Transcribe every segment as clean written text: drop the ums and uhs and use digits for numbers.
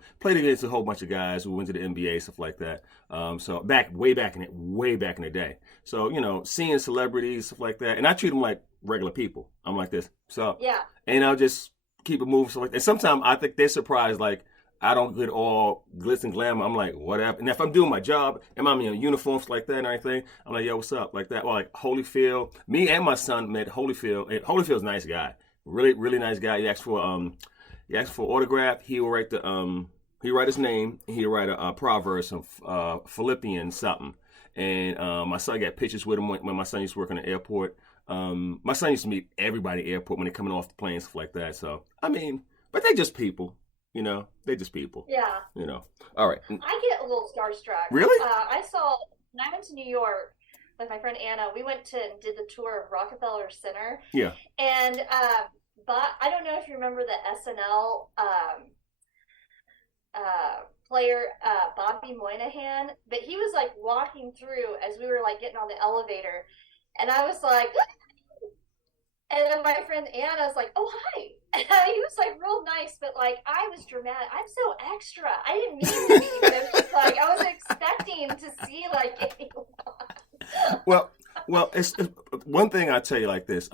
So played against a whole bunch of guys who went to the NBA, stuff like that. So way back in the day. So, seeing celebrities, stuff like that. And I treat them like regular people. I'm like this. So, Yeah. and I'll just keep it moving. So, and sometimes I think they're surprised, like, I don't get all glitz and glamour. I'm like, whatever. And if I'm doing my job, and I'm in uniforms like that and everything, I'm like, yo, what's up? Like that. Or like Holyfield. Me and my son met Holyfield. And Holyfield's a nice guy. Really, really nice guy. He asked for autograph. He will write he write his name. He'll write a proverb, some Philippians something. And my son got pictures with him when my son used to work in the airport. My son used to meet everybody at the airport when they're coming off the plane, stuff like that. So, I mean, but they just people. They're just people. Yeah. All right. I get a little starstruck. Really? I saw, when I went to New York with my friend Anna, we went to and did the tour of Rockefeller Center. Yeah. And but I don't know if you remember the SNL player, Bobby Moynihan, but he was like walking through as we were like getting on the elevator, and I was like, and then my friend Anna was like, oh, hi. And he was like real nice, but like I was dramatic. I'm so extra. I didn't mean to be, but it was just like I was expecting to see like anyone. Well, it's one thing I tell you like this.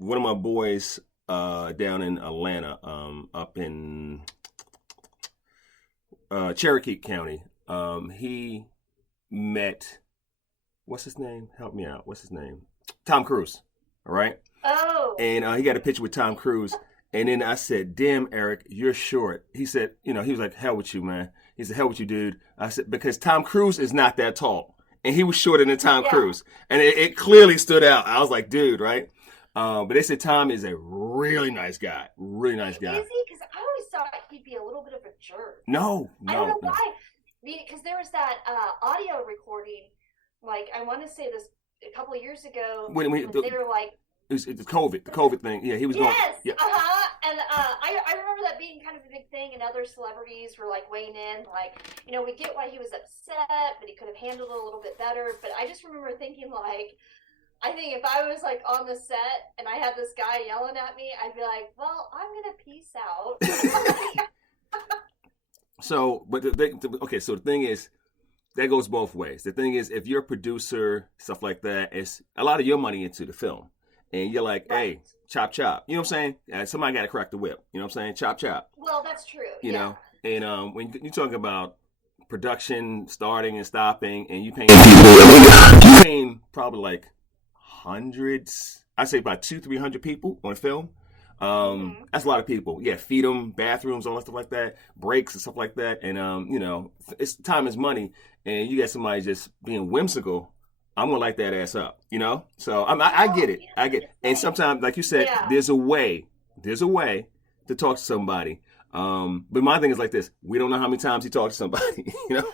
One of my boys down in Atlanta, up in Cherokee County, he met, what's his name? Help me out. What's his name? Tom Cruise. All right. Oh. And he got a picture with Tom Cruise. And then I said, damn, Eric, you're short. He said, he was like, hell with you, man. He said, hell with you, dude. I said, because Tom Cruise is not that tall. And he was shorter than Tom Cruise. And it clearly stood out. I was like, dude, right? But they said Tom is a really nice guy. Really nice guy. Is he? Because I always thought he'd be a little bit of a jerk. No. I don't know why. Because there was that audio recording, like, I want to say this a couple of years ago, when they were like, it's the COVID thing. Yeah, he was going. Yes, yeah. And I remember that being kind of a big thing, and other celebrities were like weighing in, like, we get why he was upset, but he could have handled it a little bit better. But I just remember thinking, like, I think if I was like on the set and I had this guy yelling at me, I'd be like, well, I'm gonna peace out. So the thing is, that goes both ways. The thing is, if you're a producer, stuff like that, it's a lot of your money into the film. And you're like, hey, chop, chop. You know what I'm saying? Somebody got to crack the whip. You know what I'm saying? Chop, chop. Well, that's true. You know? And when you're talking about production starting and stopping, and you paying people, you're paying probably like hundreds, I'd say about 200-300 people on film. That's a lot of people. Yeah, feed them, bathrooms, all that stuff like that, breaks and stuff like that. And, it's time is money. And you got somebody just being whimsical, I'm gonna light that ass up, So I get it. I get it. And sometimes, like you said, there's a way to talk to somebody. But my thing is like this: we don't know how many times he talked to somebody.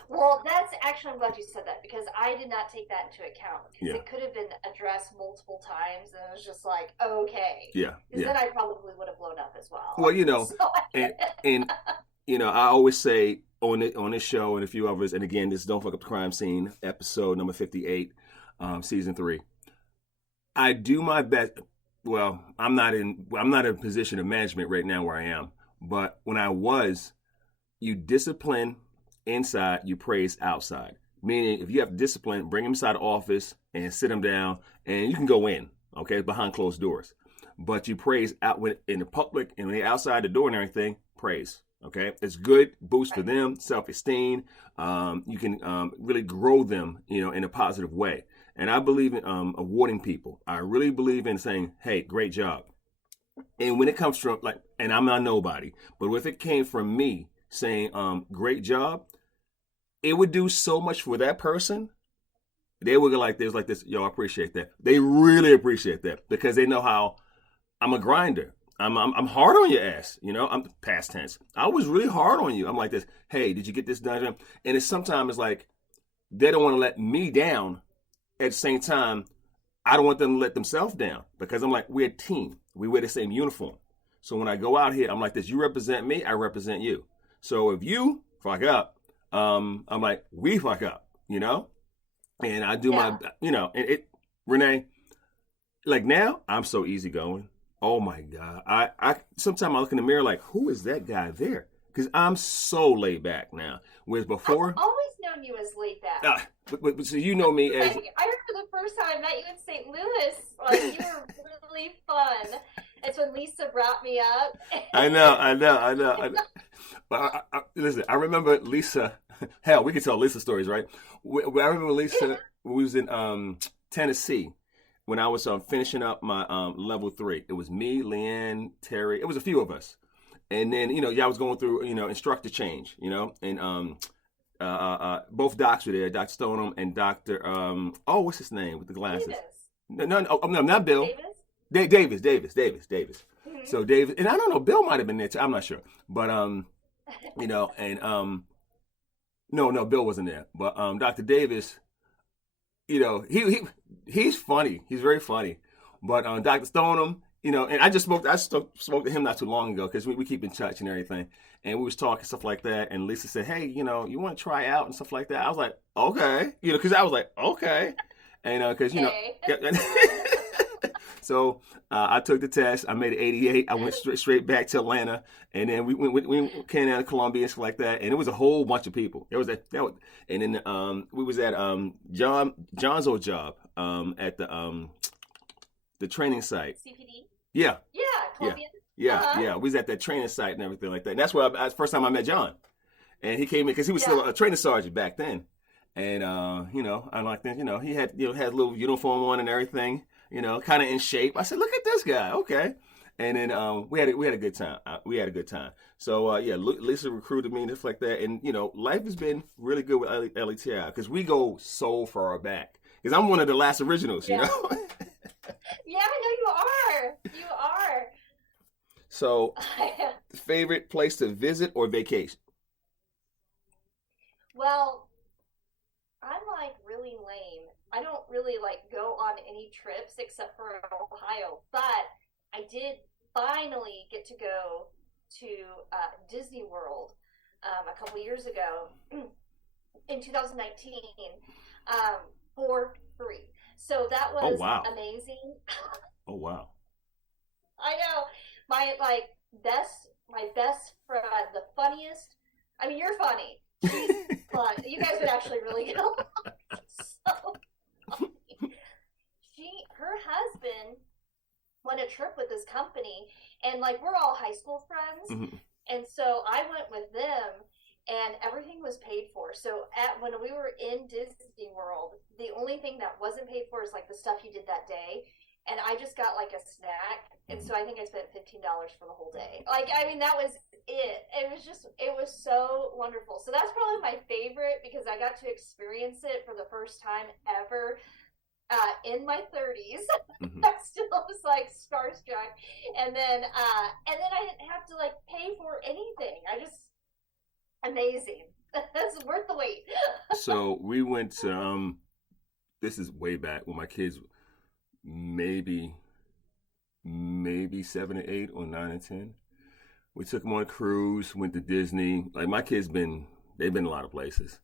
Well, that's actually, I'm glad you said that, because I did not take that into account, because it could have been addressed multiple times, and it was just like, okay, because then I probably would have blown up as well. Well, and I always say on this show and a few others, and again, this is Don't Fuck Up the Crime Scene, episode number 58. Season 3. I do my best. Well, I'm not in a position of management right now where I am. But when I was, you discipline inside, you praise outside. Meaning, if you have discipline, bring them inside the office and sit them down, and you can go in, okay, behind closed doors. But you praise out in the public, and when they're outside the door and everything, praise. Okay, it's good boost for them, self-esteem. You can really grow them, in a positive way. And I believe in awarding people. I really believe in saying, hey, great job. And when it comes from, like, and I'm not nobody, but if it came from me saying, great job, it would do so much for that person. They would go like this, yo, I appreciate that. They really appreciate that, because they know how I'm a grinder. I'm hard on your ass, I'm past tense. I was really hard on you. I'm like this, hey, did you get this done? And sometimes like, they don't want to let me down. At the same time, I don't want them to let themselves down, because I'm like, we're a team. We wear the same uniform. So when I go out here, I'm like this, you represent me, I represent you. So if you fuck up, I'm like, we fuck up, And I do my, and Renee, like now, I'm so easygoing. Oh my God. I sometimes I look in the mirror like, who is that guy there? Because I'm so laid back now. Whereas I've before, always known you as laid back. but so you know me as I remember the first time I met you in St. Louis. Like, you were really fun. It's when Lisa brought me up. I know. But listen, I remember Lisa. Hell, we could tell Lisa stories, right? I remember Lisa when we was in Tennessee when I was finishing up my level 3. It was me, Leanne, Terry. It was a few of us, and then y'all was going through instructor change, and both docs were there, Dr. Stoneham and Dr. What's his name with the glasses? Davis. No, not Bill. Davis. Mm-hmm. So Davis, and I don't know, Bill might have been there too. I'm not sure, but and no, Bill wasn't there. But Dr. Davis, he's funny. He's very funny. But Dr. Stoneham, and I spoke to him not too long ago because we keep in touch and everything. And we was talking stuff like that. And Lisa said, hey, you want to try out and stuff like that? I was like, okay. Because I was like, okay. And because, so I took the test. I made it 88. I went straight back to Atlanta. And then we came down to Columbia and stuff like that. And it was a whole bunch of people. It was and then we was at John's old job at the training site. CPD? Yeah. Yeah, Columbia. Yeah. We was at that training site and everything like that. And that's where first time I met John. And he came in because he was still a training sergeant back then. And I like that. He had had a little uniform on and everything. Kind of in shape. I said, look at this guy. Okay. And then we had a good time. So Lisa recruited me and stuff like that. And life has been really good with LETI because we go so far back. Because I'm one of the last originals. Yeah, I know you are. You are. So, favorite place to visit or vacation? Well, I'm like really lame. I don't really like go on any trips except for Ohio, but I did finally get to go to Disney World a couple years ago in 2019 for free. So that was amazing. Oh wow! I know my best friend, the funniest. I mean, you're funny. She's fun. You guys would actually really get along. So her husband went a trip with this company, and like we're all high school friends, and so I went with them, and everything was paid for. So when we were in Disney World, the only thing that wasn't paid for is like the stuff you did that day. And I just got like a snack. And so I think I spent $15 for the whole day. Like, I mean, that was it. It was so wonderful. So that's probably my favorite because I got to experience it for the first time ever in my 30s. I still was like starstruck. And then I didn't have to like pay for anything. Amazing. That's worth the wait. So we went to, this is way back when my kids maybe 7 or 8 or 9 and 10. We took them on a cruise, went to Disney. Like my kids they've been a lot of places.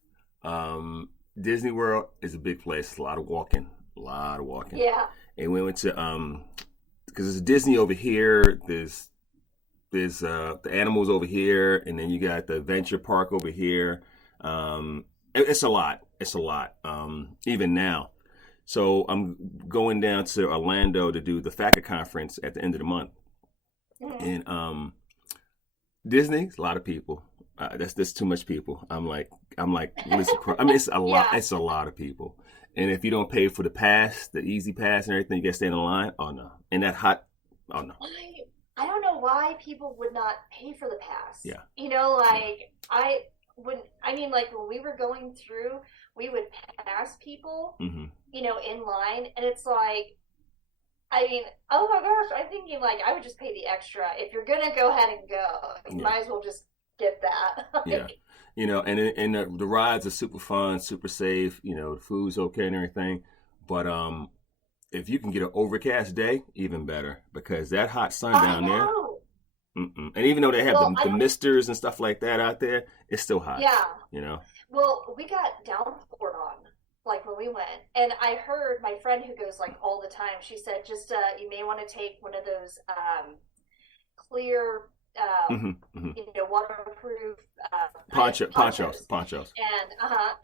Disney World is a big place. It's a lot of walking. Yeah. And we went to because there's Disney over here. There's the animals over here, and then you got the adventure park over here. It's a lot. Even now. So I'm going down to Orlando to do the FACA conference at the end of the month. And Disney, it's a lot of people. That's too much people. I'm like, listen, I mean, it's a lot. It's a lot of people. And if you don't pay for the pass, the easy pass and everything, you got to stay in the line. Oh no. And that hot. Oh no. I don't know why people would not pay for the pass. Yeah. I wouldn't. I mean, like when we were going through, we would pass people, in line, and it's like, I mean, oh my gosh, I'm thinking like I would just pay the extra. If you're gonna go ahead and go, you might as well just get that. And the rides are super fun, super safe. The food's okay and everything, but if you can get an overcast day, even better because that hot sun down there. And even though they have the misters and stuff like that out there, it's still hot. Yeah. Well, we got downpoured on like when we went, and I heard my friend who goes like all the time. She said, just you may want to take one of those clear, Hmm. Hmm. waterproof Ponchos.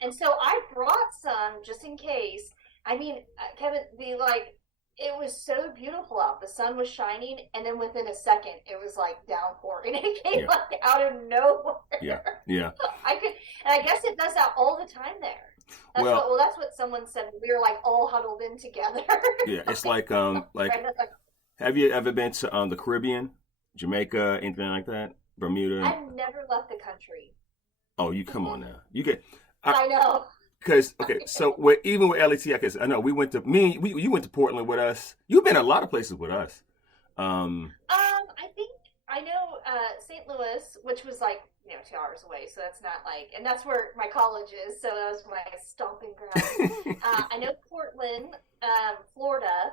And so I brought some just in case. I mean, Kevin, it was so beautiful out. The sun was shining, and then within a second, it was like downpouring. It came Yeah. like out of nowhere. Yeah. Yeah. And I guess it does that all the time there. That's what someone said. We were like all huddled in together. Yeah. It's like have you ever been to the Caribbean, Jamaica, anything like that? Bermuda? I've never left the country. Oh, you come on now. You get. I know. Because so even with LETI, because I know we went to you went to Portland with us. You've been a lot of places with us. I think I know St. Louis, which was like 2 hours away, so that's not like, and that's where my college is, so that was my stomping ground. I know Portland, Florida,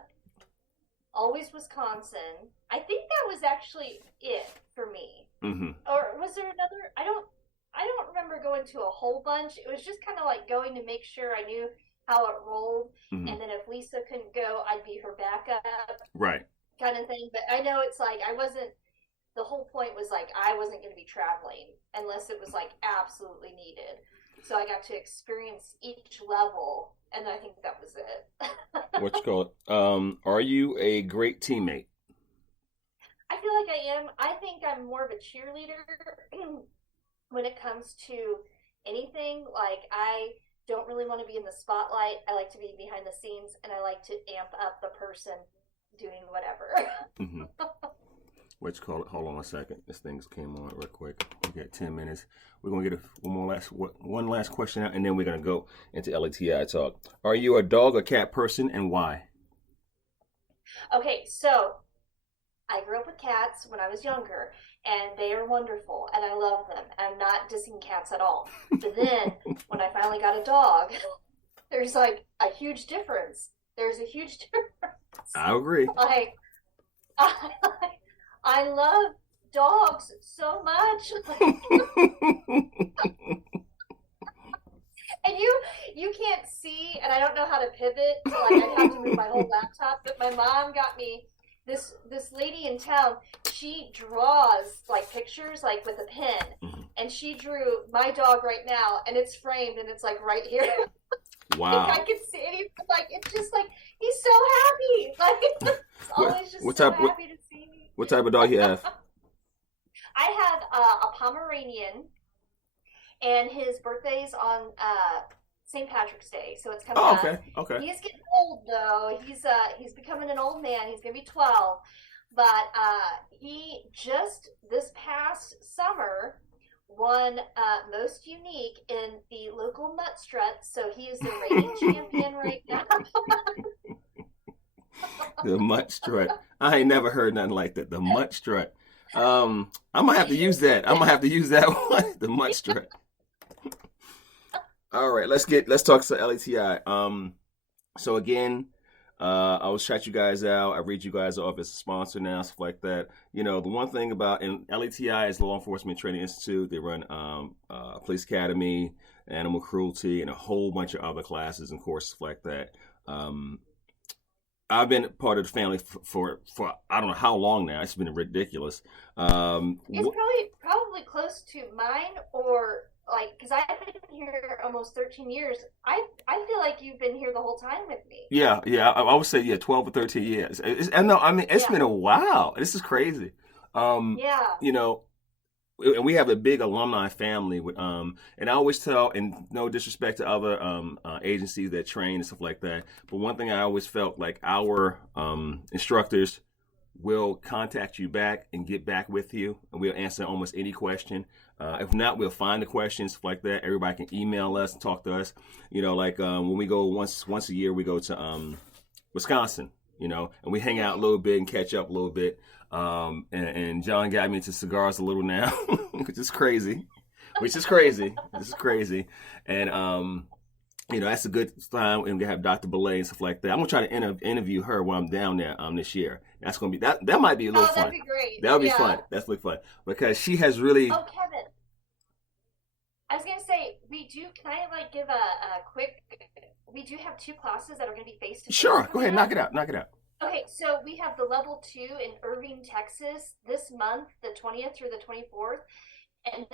always Wisconsin. I think that was actually it for me. Mm-hmm. Or was there another? I don't remember going to a whole bunch. It was just kind of like going to make sure I knew how it rolled, Mm-hmm. and then if Lisa couldn't go, I'd be her backup, Right. kind of thing. But I know it's like I wasn't. The whole point was like I wasn't going to be traveling unless it was like absolutely needed. So I got to experience each level, and I think that was it. What you call it? Are you a great teammate? I feel like I am. I think I'm more of a cheerleader when it comes to anything. Like I don't really want to be in the spotlight. I like to be behind the scenes, and I like to amp up the person doing whatever. Mm-hmm. What you call it? Hold on a second. This thing's came on real quick. We got 10 minutes. We're gonna get one last question out, and then we're gonna go into LETI talk. Are you a dog or cat person, and why? Okay, so I grew up with cats when I was younger, and they are wonderful, and I love them. I'm not dissing cats at all. But then, when I finally got a dog, there's like a huge difference. There's a huge difference. I agree. Like, I love dogs so much. And you can't see, and I don't know how to pivot, so like I'd have to move my whole laptop. But my mom got me this lady in town. She draws like pictures like with a pen, Mm-hmm. and she drew my dog right now, and it's framed, and it's like right here. Wow. I can see it. Like it's just like he's so happy. Like it's always just so happy to see me. What type of dog you have? I have a Pomeranian, and his birthday's on St. Patrick's Day, so it's coming up. Okay. He's getting old though. He's becoming an old man. He's gonna be 12, but he just this past summer won most unique in the local mutt strut, so he is the reigning champion right now. The mutt strut. I ain't never heard nothing like that. The mutt strut. I'm gonna have to use that. I'm gonna have to use that one. The mutt strut. All right, let's talk to LETI. So again, I will shout you guys out. I read you guys off as a sponsor now, stuff like that. The one thing about LETI is Law Enforcement Training Institute. They run Police Academy, Animal Cruelty, and a whole bunch of other classes and courses like that. I've been part of the family for I don't know how long now. It's been ridiculous. It's probably close to mine, or like because I've been here almost 13 years. I feel like you've been here the whole time with me. Yeah. I would say 12 or 13 years. It's been a while. This is crazy. Yeah. And we have a big alumni family with and I always tell, and no disrespect to other agencies that train and stuff like that, but one thing I always felt like our instructors will contact you back and get back with you, and we'll answer almost any question. If not, we'll find the questions, stuff like that. Everybody can email us and talk to us. When we go once a year, we go to Wisconsin, and we hang out a little bit and catch up a little bit. And John got me into cigars a little now, which is crazy. This is crazy. And, that's a good time. And we have Dr. Belay and stuff like that. I'm going to try to interview her while I'm down there this year. That's going to be, that might be a little fun. That'd be great. That'll be fun. That's really fun. Because she has really. Oh, Kevin. I was going to say, can I give a quick we do have 2 classes that are going to be face to face. Sure, go ahead, knock it out. Okay, so we have the level 2 in Irving, Texas this month, the 20th through the 24th. And